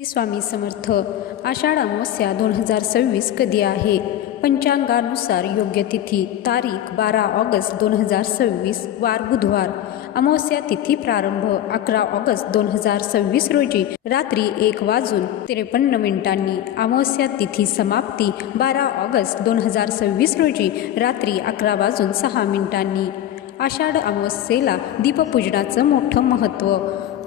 स्वामी समर्थ. आषाढ अमावस्या 2026 कधी आहे? पंचांगानुसार योग्य तिथी तारीख 12 ऑगस्ट 2026 वार बुधवार. अमावस्या तिथी प्रारंभ 11 ऑगस्ट 2026 रोजी रात्री 1:53 अमावस्या तिथी समाप्ती 12 ऑगस्ट 2026 रोजी रात्री 11:06. आषाढ अमावस्येला दीपपूजनाचं मोठं महत्त्व.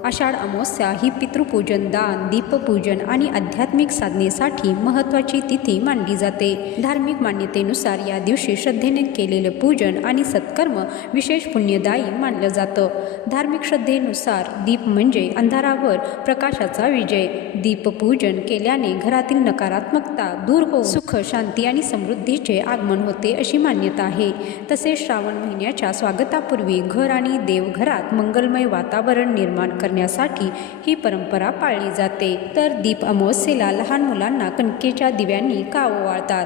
आषाढ अमावस्या ही पितृपूजन, दान, दीपपूजन आणि आध्यात्मिक साधनेसाठी महत्त्वाची तिथी मानली जाते. धार्मिक मान्यतेनुसार या दिवशी श्रद्धेने केलेले पूजन आणि सत्कर्म विशेष पुण्यदायी मानलं जातं. धार्मिक श्रद्धेनुसार दीप म्हणजे अंधारावर प्रकाशाचा विजय. दीपपूजन केल्याने घरातील नकारात्मकता दूर होऊन सुख, शांती आणि समृद्धीचे आगमन होते अशी मान्यता आहे. तसेच श्रावण महिन्याच्या स्वागतापूर्वी घर आणि देवघरात मंगलमय वातावरण निर्माण करण्यासाठी ही परंपरा पाळली जाते. तर दीप अमावस्येला लहान मुलांना कणकेच्या दिव्यांनी का ओवाळतात?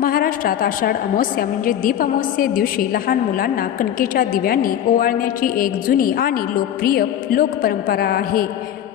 महाराष्ट्रात आषाढ अमावस्या म्हणजे दीप अमावस्ये दिवशी लहान मुलांना कणकेच्या दिव्यांनी ओवाळण्याची एक जुनी आणि लोकप्रिय लोकपरंपरा आहे.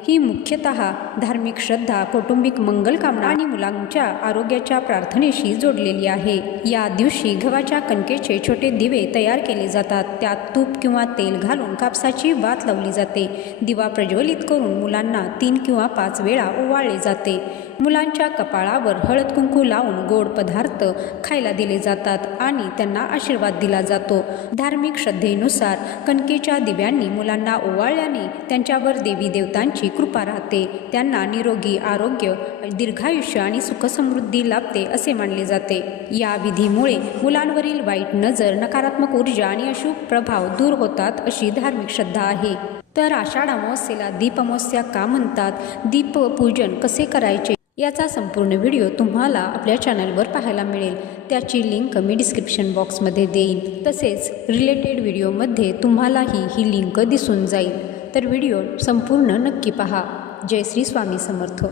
ही मुख्यतः धार्मिक श्रद्धा, कौटुंबिक मंगलकामना आणि मुलांच्या आरोग्याच्या प्रार्थनेशी जोडलेली आहे. या दिवशी गव्हाच्या कणकेचे छोटे दिवे तयार केले जातात. त्यात तूप किंवा तेल घालून कापसाची वात लावली जाते. दिवा प्रज्वलित करून मुलांना 3 किंवा 5 वेळा ओवाळले जाते. मुलांच्या कपाळावर हळद कुंकू लावून गोड पदार्थ खायला दिले जातात आणि त्यांना आशीर्वाद दिला जातो. धार्मिक श्रद्धेनुसार कणकेच्या दिव्यांनी मुलांना ओवाळल्याने त्यांच्यावर देवी देवतांची कृपा राहते. त्यांना निरोगी आरोग्य, दीर्घायुष्य आणि सुखसमृद्धी लाभते असे मानले जाते. या विधीमुळे मुलांवरील वाईट नजर, नकारात्मक ऊर्जा आणि अशुभ प्रभाव दूर होतात अशी धार्मिक श्रद्धा आहे. तर आषाढ अमावस्येला दीप अमावस्या का म्हणतात? दीपपूजन कसे करायचे याचा संपूर्ण व्हिडिओ तुम्हाला आपल्या चॅनलवर पाहायला मिळेल. त्याची लिंक मी डिस्क्रिप्शन बॉक्समध्ये देईन. तसेच रिलेटेड व्हिडिओमध्ये तुम्हालाही ही लिंक दिसून जाईल. तर व्हिडिओ संपूर्ण नक्की पहा. जय श्री स्वामी समर्थ.